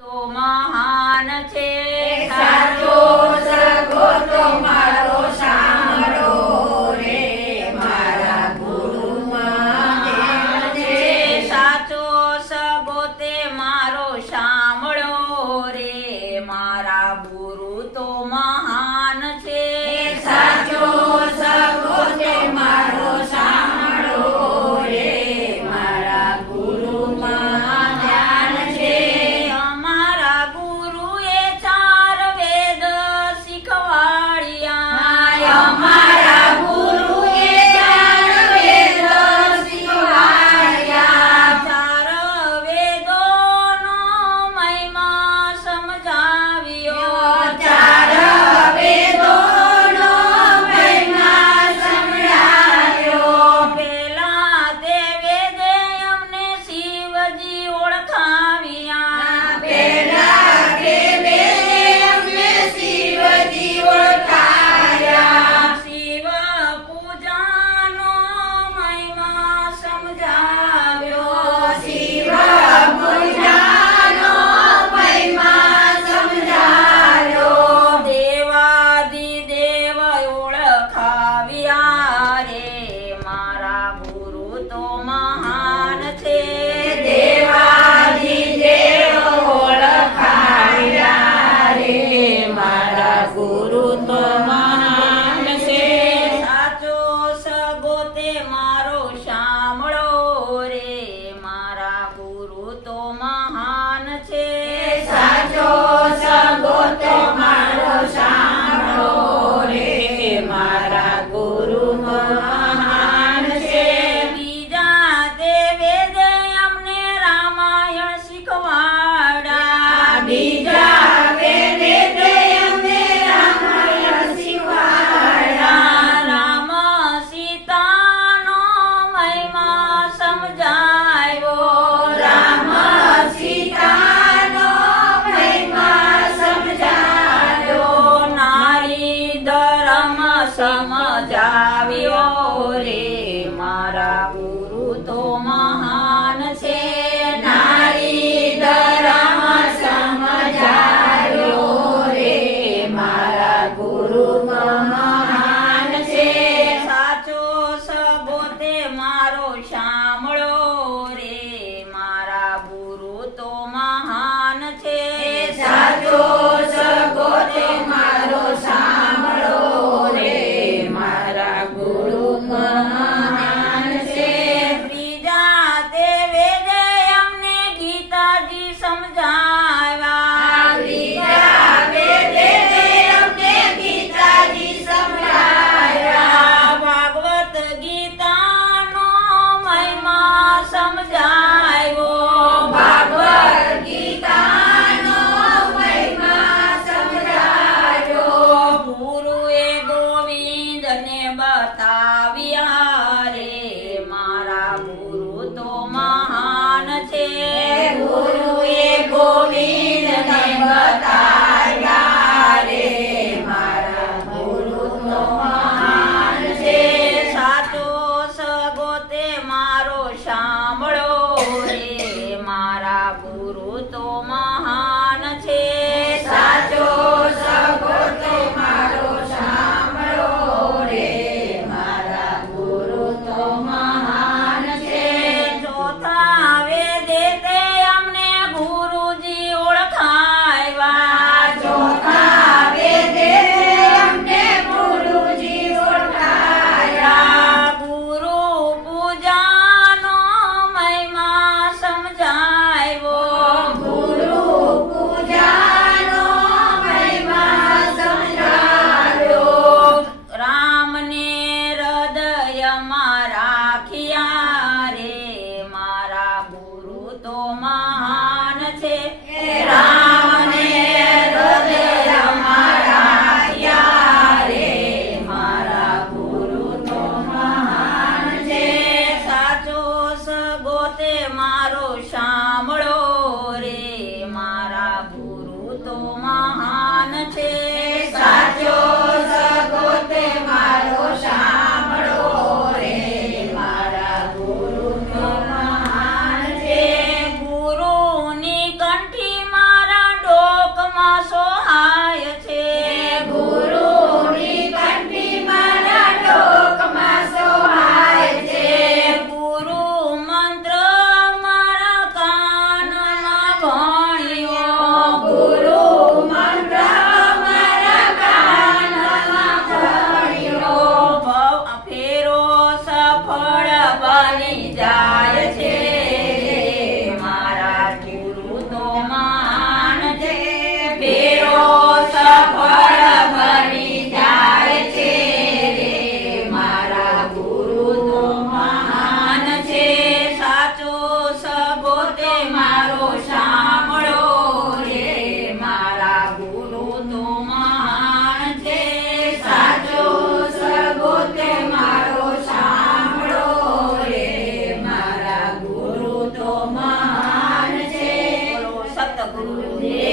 તો મહાન છે સાચો સગો તો મારો સાંભળો રે મારા ગુરુ મહાન છે. સાચો સગો તે મારો સાંભળો રે મારા ગુરુ તો મહાન છે. સાચો સગો તે મારો સાંભળો રે મારા ગુરુ મહાન છે. અમારા ગુરુએ ચાર વેદ શીખવાડ્યા. અમારા ગુરુએ ચાર વેદ શીખવાડ્યા. ચાર વેદોનો મહિમા સમજાવ્યો. ચાર વેદોનો મહિમા સમજાવ્યો. પેલા તે વેદે અમને શિવજી ઓળખાવ્યા. પેલા તે વેદે અમને શિવજી ઓળખાયા. શિવ પૂજાનો મહિમા સમજાવ્યો. શિવ પૂજાનો મહિમા સમજાવ્યો. દેવાદિદેવ ઓળખાવ્યા રે મારા ગુરુ તો મહાન છે. દેવાદિદેવ ઓળખાયા રે મારા ગુરુ તો મહાન છે. સાચો સગો તે મારો સાંભળો રે મારા ગુરુ તો મહાન છે. સાચો સગો તો મારો સાંભળો રે મારા ગુરુ મહાન છે. બીજા તે વેદે અમને રામાયણ શીખવાડા. બીજા વેદે તે અમને રામાયણ શીખવાડ્યા. રામ સીતાનો મહિમા સમજાવ્યો. રામ સીતાનો મહિમા સમજાવ્યો. નારી ધર્મ સમજાવ્યો રે મારા ગુરુ તો મહાન છે. નારી ધર્મ સમજાવ્યો રે મારા ગુરુ મહાન છે. સાચો સગો તે મારો સાંભળો રે મારા ગુરુ તો મહાન છે. સાચો સગો તે મારો સાંભળો રે મારા ગુરુ મહાન છે. ત્રીજા તે વેદે અમને ગીતાજી સમજાવ્યા. ત્રીજા વેદે તે અમને ગીતાજી સમજાવ્યા. ભાગવત ગીતાનો મહિમા સમજાવ્યો. ભાગવત ગીતાનો મહિમા સમજાવ્યો. ગુરુએ ગોવિંદને બતાવ્યા રે મારા ગુરુ તો મહાન છે. ગુરુએ ગોવિંદને બતાવ્યા રે મારા ગુરુ તો મહાન છે. સાચો સગો તે મારો સાંભળો રે મારા ગુરુ તો મહાન છે. સાચો સગો તો મારો સાંભળો રે મારા ગુરુ તો મહાન છે. ચોથા વેદે તે અમને ગુરુજી ઓળખાવ્યા. ગુરુદેવ